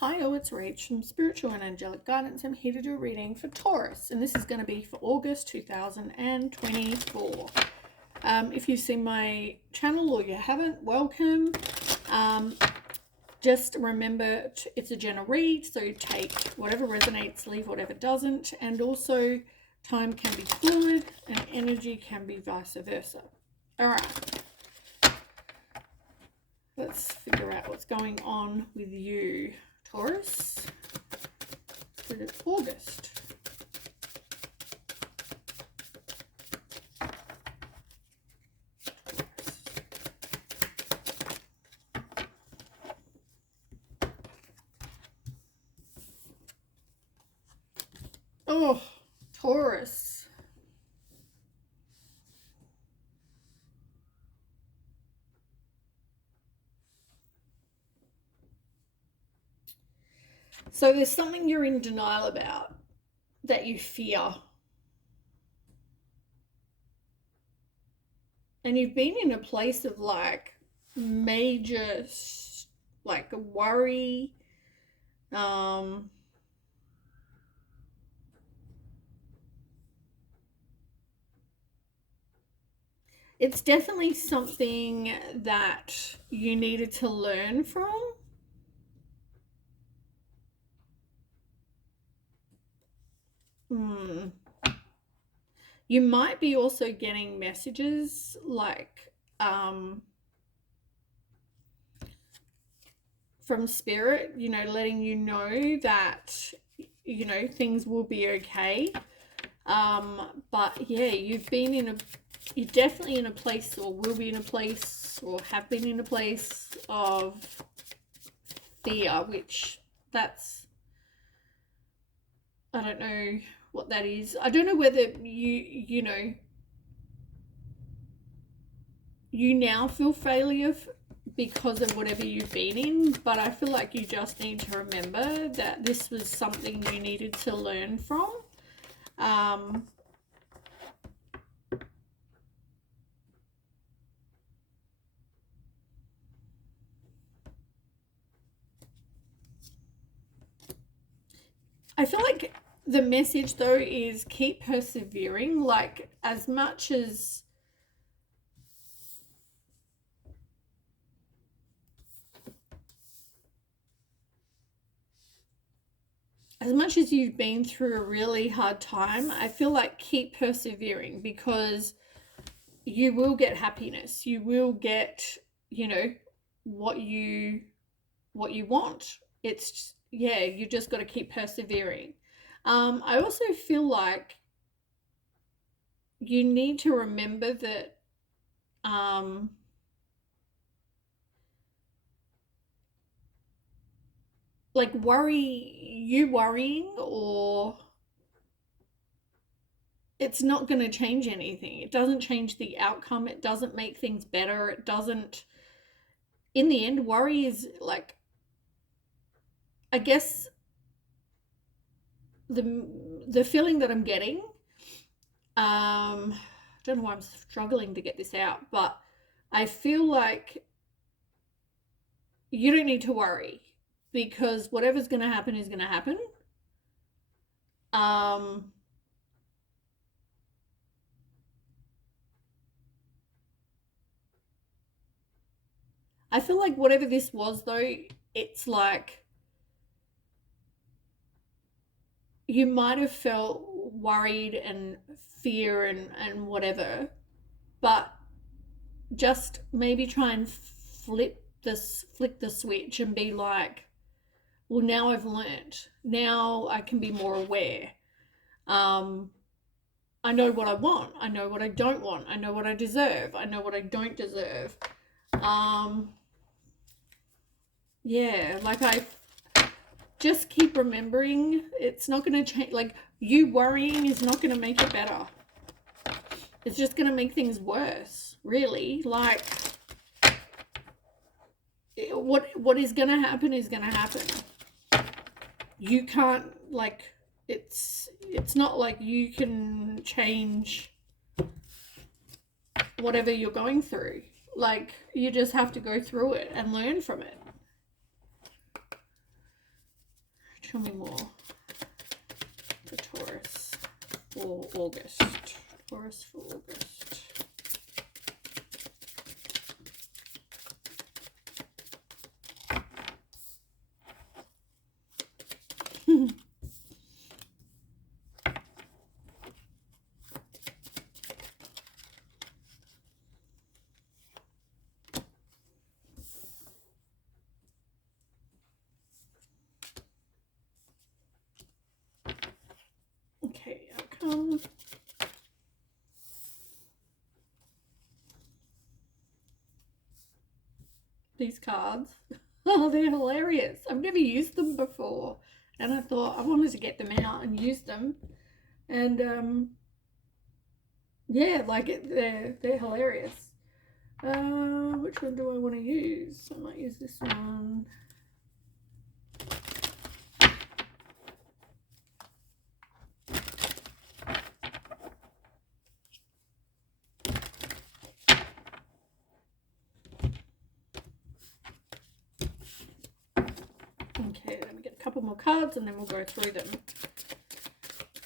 Hi, it's Rach from Spiritual and Angelic Guidance. I'm here to do a reading for Taurus, and this is going to be for August 2024. If you've seen my channel or you haven't, welcome. Just remember, it's a general read, so take whatever resonates, leave whatever doesn't, and also time can be fluid and energy can be vice versa. All right. Let's figure out what's going on with you, Taurus, for August. Oh, Taurus. So there's something you're in denial about that you fear. And you've been in a place of like major like worry, it's definitely something that you needed to learn from. You might be also getting messages like from spirit, letting you know that things will be okay. But yeah, you're definitely in a place, or will be in a place, or have been in a place of fear, which I don't know what that is. I don't know whether you now feel failure because of whatever you've been in, but I feel like you just need to remember that this was something you needed to learn from. I feel like the message though is keep persevering, like as much as you've been through a really hard time, I feel like keep persevering, because you will get happiness. You will get, what you want. It's you just got to keep persevering. I also feel like you need to remember that like worrying, or it's not going to change anything. It doesn't change the outcome. It doesn't make things better. It doesn't, in the end, worry is like, I guess the feeling that I'm getting, I don't know why I'm struggling to get this out, but I feel like you don't need to worry, because whatever's going to happen is going to happen. I feel like whatever this was though, it's like you might have felt worried and fear and whatever, but just maybe try and flick the switch and be like, well, now I've learned. Now I can be more aware. I know what I want. I know what I don't want. I know what I deserve. I know what I don't deserve. Yeah, like I just keep remembering it's not going to change. Like, you worrying is not going to make it better. It's just going to make things worse, really. Like, what is going to happen is going to happen. You can't, like, it's not like you can change whatever you're going through. Like, you just have to go through it and learn from it. Tell me more. For Taurus for August. Taurus for August. Okay, outcome. These cards. Oh, they're hilarious. I've never used them before. And I thought I wanted to get them out and use them. And yeah, like they're hilarious. Which one do I want to use? I might use this one. Okay, let me get a couple more cards and then we'll go through them.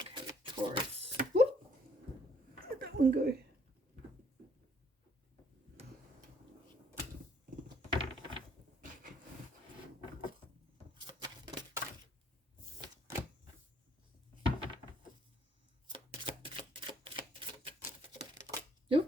Okay, Taurus. Whoop! Where'd that one go? Yep.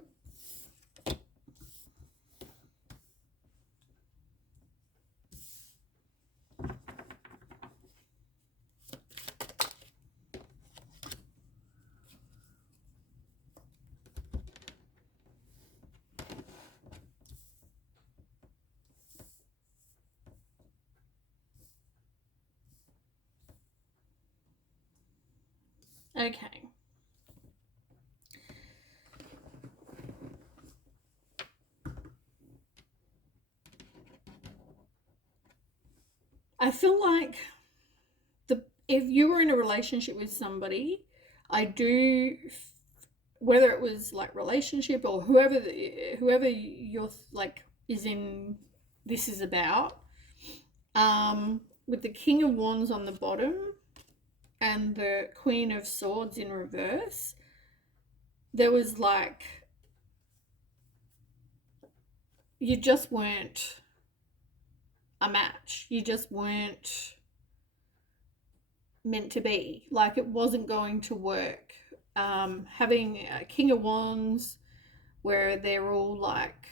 Okay. I feel like if you were in a relationship with somebody, I do, whether it was like relationship or whoever you're like is in this is about, with the King of Wands on the bottom and the Queen of Swords in reverse, there was like, you just weren't a match. You just weren't meant to be. Like, it wasn't going to work. Having a King of Wands where they're all like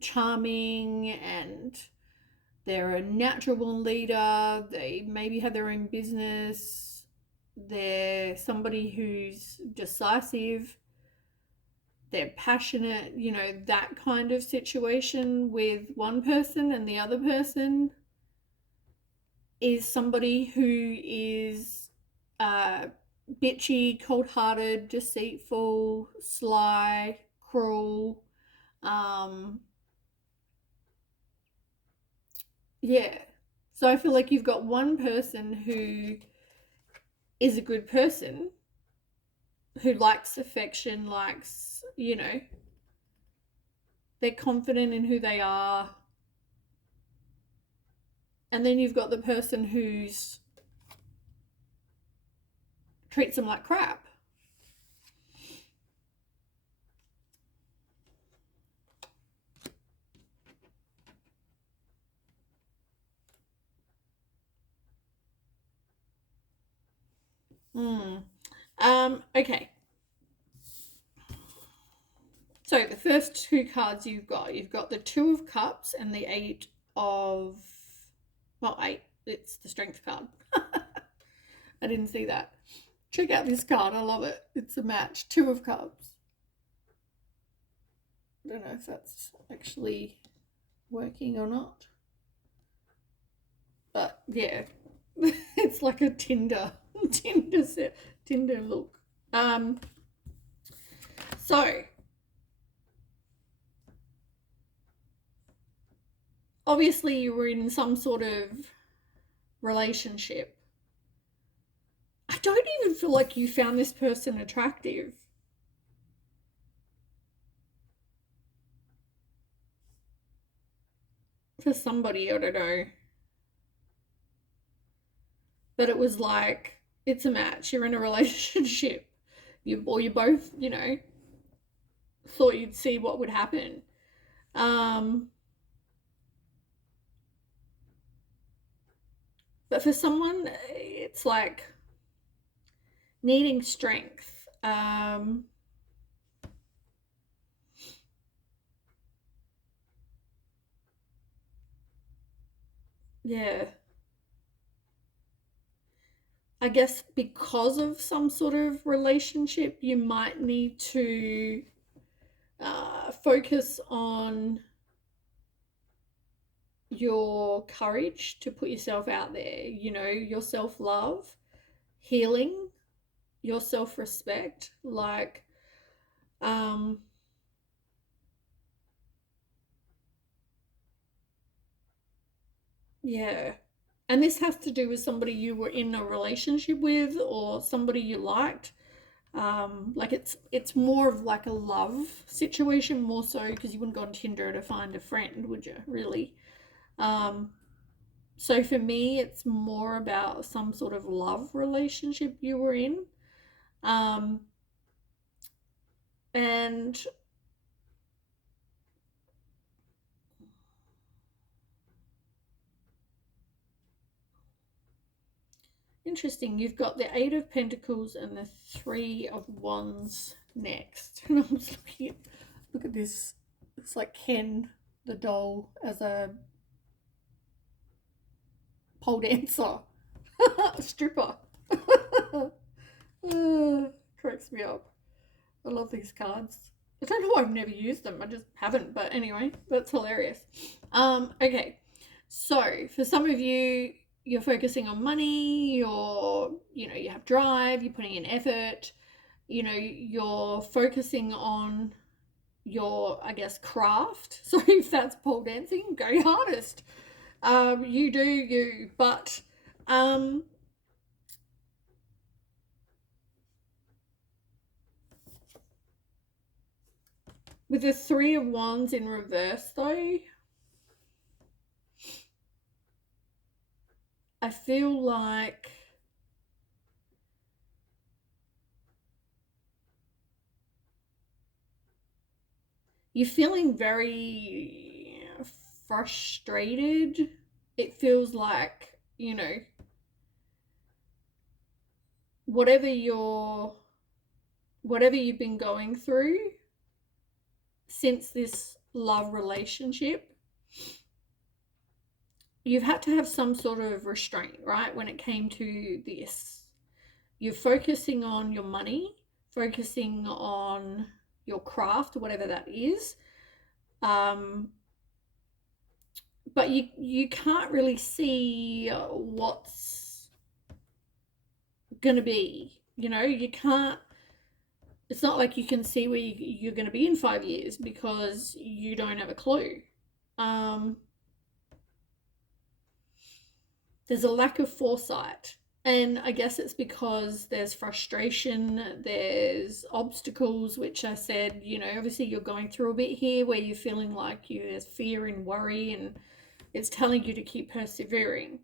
charming and they're a natural born leader, they maybe have their own business, they're somebody who's decisive, they're passionate, you know, that kind of situation with one person, and the other person is somebody who is bitchy, cold-hearted, deceitful, sly, cruel. Yeah. So I feel like you've got one person who is a good person, who likes affection, likes, you know, they're confident in who they are. And then you've got the person who's treats them like crap. Okay. So the first two cards you've got the Two of Cups and the Eight of, well, eight, it's the Strength card. I didn't see that. Check out this card, I love it. It's a match, Two of Cups. I don't know if that's actually working or not. But yeah, it's like a Tinder look. So obviously you were in some sort of relationship. I don't even feel like you found this person attractive. for somebody, I don't know. But it was like, it's a match. You're in a relationship. You both, thought you'd see what would happen. Um, but for someone, it's like needing strength. Yeah. I guess because of some sort of relationship, you might need to focus on your courage to put yourself out there, your self love, healing, your self respect. Like, um, yeah. And this has to do with somebody you were in a relationship with or somebody you liked. Like it's more of like a love situation, more so because you wouldn't go on Tinder to find a friend, would you? Really? Um, so for me, it's more about some sort of love relationship you were in. Um, and interesting, you've got the Eight of Pentacles and the Three of Wands next. And I'm just looking at, look at this. It's like Ken the doll as a pole dancer, a stripper. Cracks me up. I love these cards. I don't know why I've never used them. I just haven't. But anyway, that's hilarious. Okay. So for some of you, you're focusing on money, you have drive, you're putting in effort, you're focusing on your, I guess, craft. So if that's pole dancing, go your hardest. You do you, but with the Three of Wands in reverse, though, I feel like you're feeling very frustrated. It feels like, whatever you've been going through since this love relationship, you've had to have some sort of restraint, right? When it came to this, you're focusing on your money, focusing on your craft, whatever that is. But you can't really see what's going to be. You can't. It's not like you can see where you're going to be in 5 years because you don't have a clue. Um, there's a lack of foresight. And I guess it's because there's frustration, there's obstacles, which I said, obviously you're going through a bit here where you're feeling like there's fear and worry, and it's telling you to keep persevering.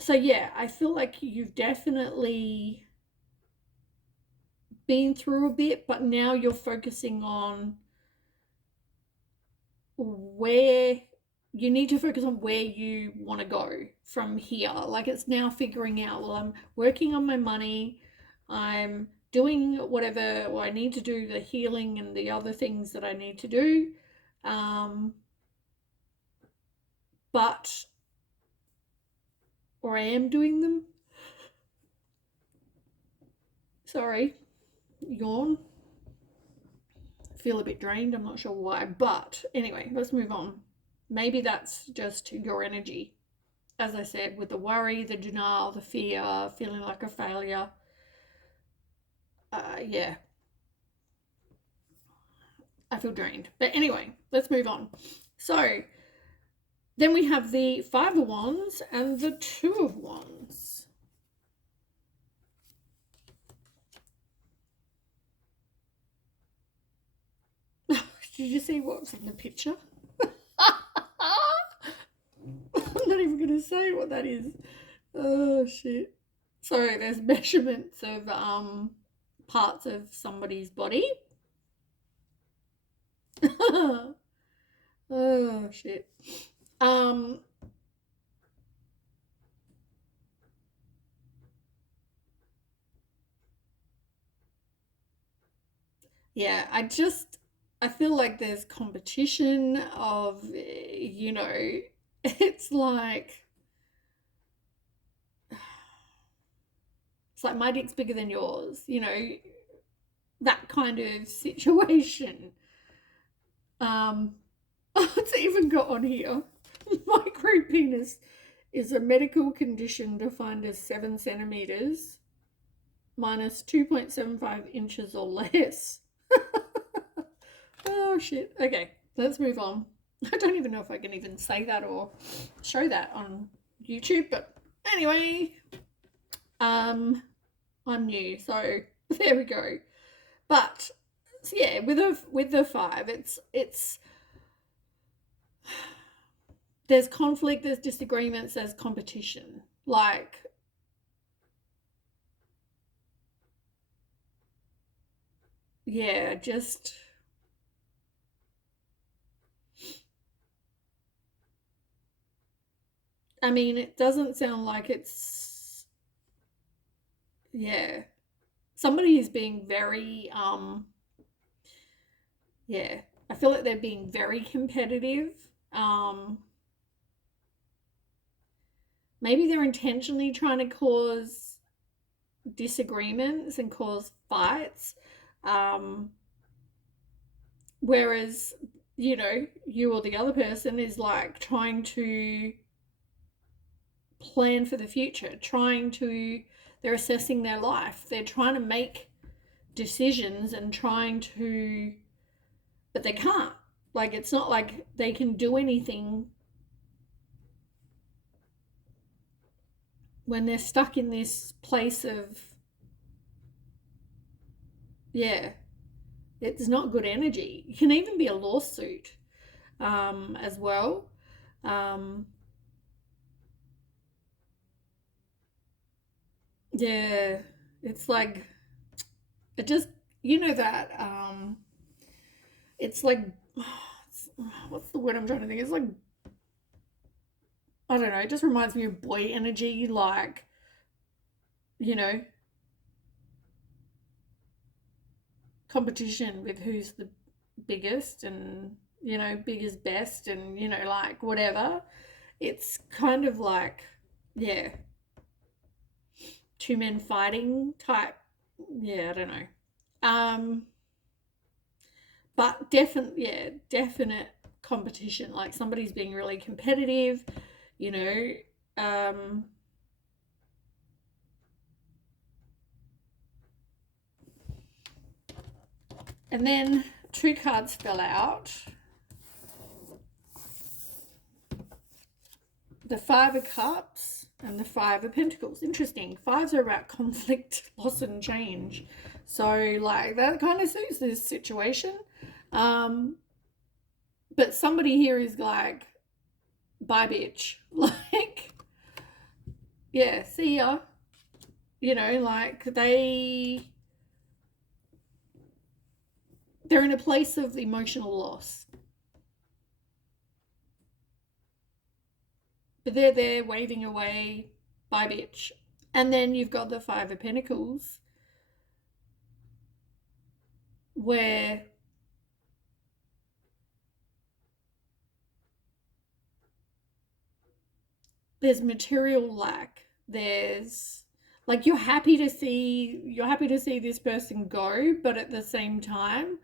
So yeah, I feel like you've definitely been through a bit, but now you're focusing on where you need to focus on where you want to go from here. Like it's now figuring out, well, I'm working on my money, I'm doing whatever I need to do, the healing and the other things that I need to do. But, or I am doing them. Sorry, yawn. Feel a bit drained. I'm not sure why. But anyway, let's move on. Maybe that's just your energy. As I said, with the worry, the denial, the fear, feeling like a failure. Yeah, I feel drained. But anyway, let's move on. So then we have the Five of Wands and the Two of Wands. Did you see what's in the picture? I'm not even going to say what that is. Oh, shit. So there's measurements of parts of somebody's body. Oh, shit. Um, yeah, I feel like there's competition of, it's like, it's like my dick's bigger than yours, that kind of situation. Um, it's even got on here. Micropenis is a medical condition defined as 7 centimeters minus 2.75 inches or less. Oh shit. Okay, let's move on. I don't even know if I can even say that or show that on YouTube, but anyway, I'm new, so there we go. But so yeah, with the 5, it's there's conflict, there's disagreements, there's competition. Like, yeah, just I mean, it doesn't sound like it's yeah. Somebody is being very yeah. I feel like they're being very competitive. Um Maybe they're intentionally trying to cause disagreements and cause fights. Um Whereas, you or the other person is like trying to plan for the future, they're assessing their life. They're trying to make decisions and but they can't. Like, it's not like they can do anything when they're stuck in this place of, yeah, it's not good energy. It can even be a lawsuit as well. Um, yeah, it's like, it just, that, it's like, what's the word I'm trying to think? It's like, I don't know, it just reminds me of boy energy, like, you know, competition with who's the biggest and, big is best and, like whatever. It's kind of like, yeah, two men fighting type. Yeah, I don't know. Um, but definite competition. Like, somebody's being really competitive, you know. Um, and then 2 cards fell out. The 5 of Cups and the 5 of Pentacles. Interesting. 5s are about conflict, loss, and change. So, like, that kind of suits this situation. But somebody here is like, bye, bitch. Like, yeah, see ya. Like, they're in a place of emotional loss. But they're there waving away, bye, bitch. And then you've got the 5 of Pentacles, where there's material lack. There's like, you're happy to see this person go, but at the same time,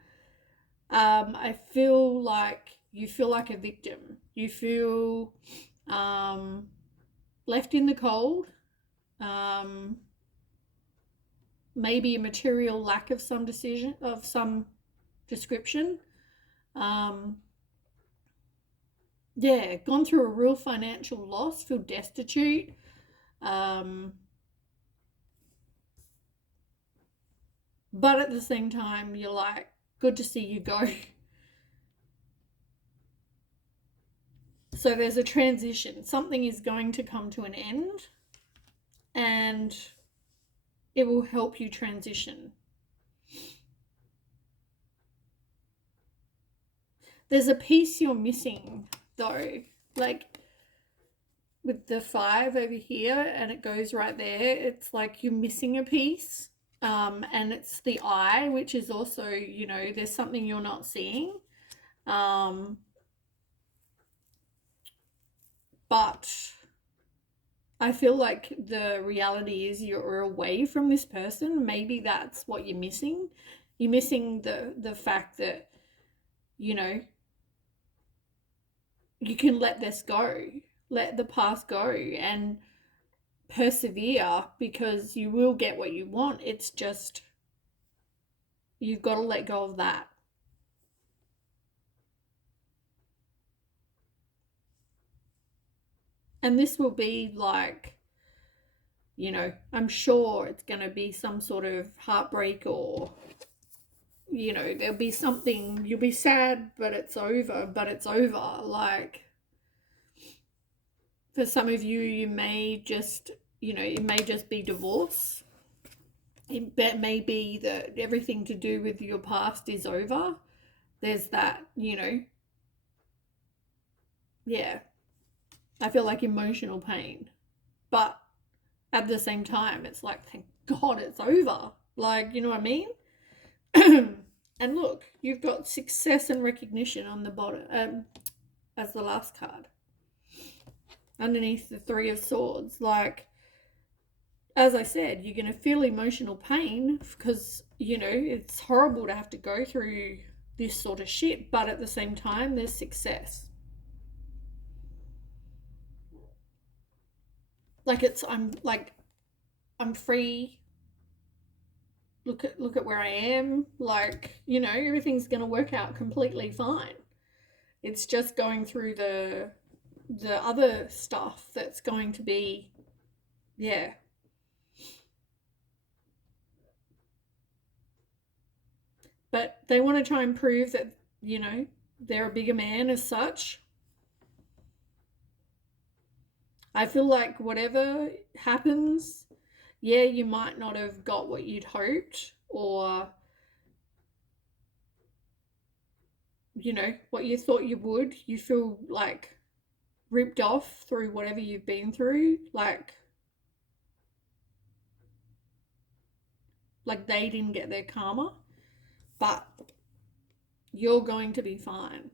I feel like you feel like a victim. You feel um, left in the cold. Um, Maybe a material lack of some description. Um, yeah, gone through a real financial loss, feel destitute. Um, but at the same time, you're like, good to see you go. So there's a transition. Something is going to come to an end, and it will help you transition. There's a piece you're missing though, like with the 5 over here, and it goes right there. It's like you're missing a piece. And it's the eye, which is also, you know, there's something you're not seeing. But I feel like the reality is you're away from this person. Maybe that's what you're missing. You're missing the fact that, you know, you can let this go, let the past go, and persevere, because you will get what you want. It's just, you've got to let go of that. And this will be like, you know, I'm sure it's going to be some sort of heartbreak, or, you know, there'll be something, you'll be sad, but it's over, Like, for some of you, you may just, you know, it may just be divorce. It may be that everything to do with your past is over. There's that, you know, yeah. I feel like emotional pain. But at the same time, it's like, thank God it's over. Like, you know what I mean? And look, you've got success and recognition on the bottom, as the last card. Underneath the 3 of Swords. Like, as I said, you're going to feel emotional pain because, you know, it's horrible to have to go through this sort of shit. But at the same time, there's success. Like, I'm free. Look at where I am. Like, you know, everything's going to work out completely fine. It's just going through the other stuff that's going to be, yeah. But they want to try and prove that, you know, they're a bigger man as such. I feel like whatever happens, yeah, you might not have got what you'd hoped, or, you know, what you thought you would. You feel like ripped off through whatever you've been through. Like they didn't get their karma. But you're going to be fine.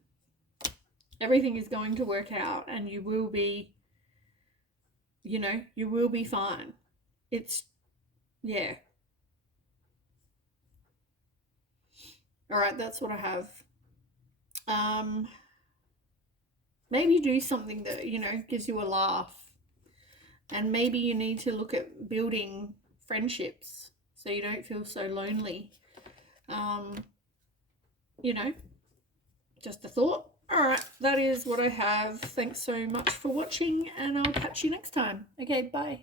Everything is going to work out, and you will be, you know, you will be fine. It's, yeah. All right, that's what I have. Maybe do something that, you know, gives you a laugh. And maybe you need to look at building friendships so you don't feel so lonely. You know, just a thought. All right, that is what I have. Thanks so much for watching, and I'll catch you next time. Okay, bye.